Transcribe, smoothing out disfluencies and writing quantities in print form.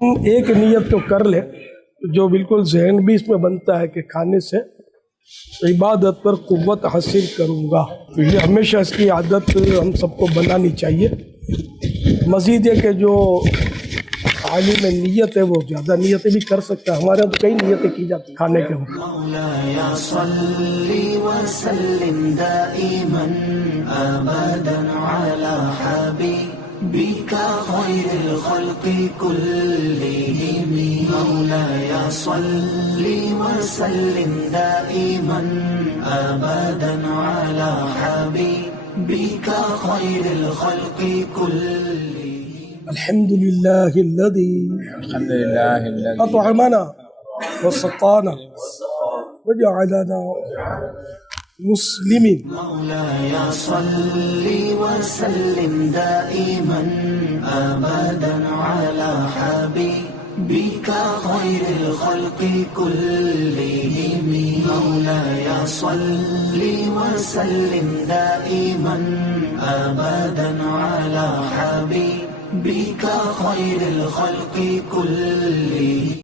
हम एक नियत तो कर ले जो बिल्कुल जहन भी इसमें बनता है कि खाने से इबादत पर कुव्वत हासिल करूँगा। तो ये हमेशा इसकी आदत हम सबको बनानी चाहिए। मज़ीद है कि जो आलिम में नियत है वो ज़्यादा नियतें भी कर सकता है। हमारे यहाँ तो कई नियतें की जाती खाने के वक्त। बिका खैरुल खल्क़ि कुल्लिहिम मौलाया सल्लि व सल्लिम दाइमन अबदन अला हबीबिका खैरुल खल्क़ि कुल्लिहिम। अल्हम्दुलिल्लाहिल्लज़ी अतअमना व सक़ाना व जअलना मुस्लिमीन। मौलाया सल्लि व सल्लिम दाइमन अबदन अला हबीबिका खैरुल खल्क़ि कुल्लिहिम मौलाया सल्लि व सल्लिम दाइमन अबदन अला हबीबिका खैरुल खल्क़ि कुल्लिहिम।